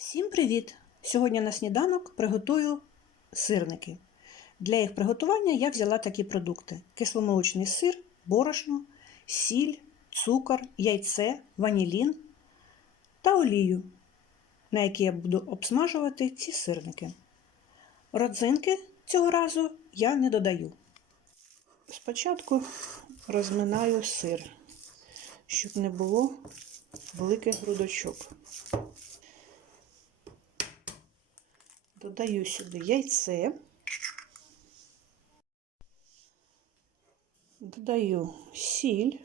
Всім привіт! Сьогодні на сніданок приготую сирники. Для їх приготування я взяла такі продукти: кисломолочний сир, борошно, сіль, цукор, яйце, ванілін та олію, на якій я буду обсмажувати ці сирники. Родзинки цього разу я не додаю. Спочатку розминаю сир, щоб не було великих грудочок. Додаю сюди яйце, додаю сіль,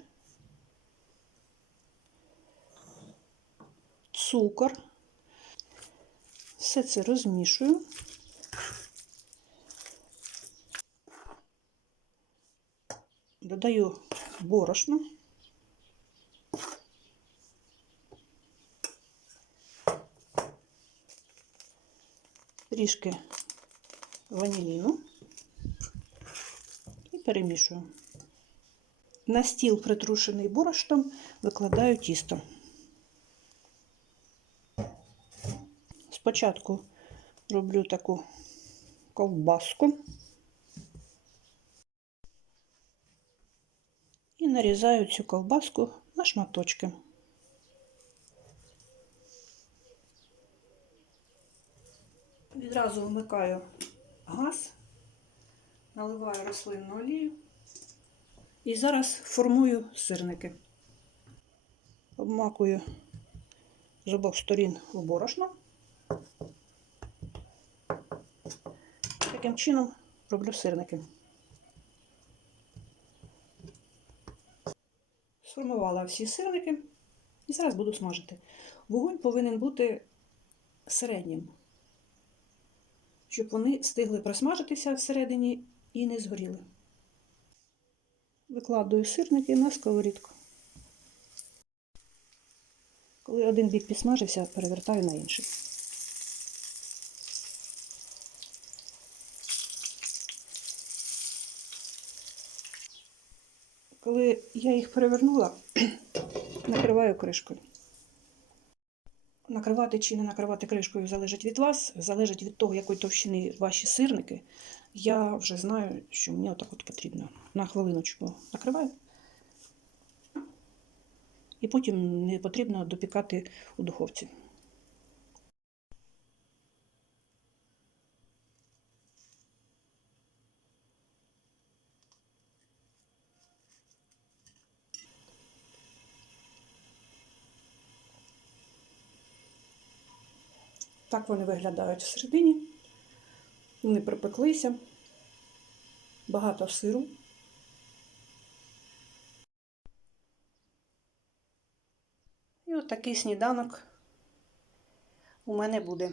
цукор, все це розмішую. Додаю борошно. Трішки ваніліну і перемішую. На стіл, притрушений борошном, викладаю тісто. Спочатку роблю таку ковбаску і нарізаю цю ковбаску на шматочки. Відразу вмикаю газ, наливаю рослинну олію і зараз формую сирники. Обмакую з обох сторін в борошно. Таким чином роблю сирники. Сформувала всі сирники і зараз буду смажити. Вогонь повинен бути середнім щоб вони встигли просмажитися всередині і не згоріли. Викладаю сирники на сковорідку. Коли один бік підсмажився, перевертаю на інший. Коли я їх перевернула, накриваю кришкою. Накривати чи не накривати кришкою залежить від вас, залежить від того, якої товщини ваші сирники. Я вже знаю, що мені отак от потрібно. На хвилиночку накриваю. І потім не потрібно допікати у духовці. Так вони виглядають всередині. Вони припеклися, багато сиру. І от сніданок у мене буде.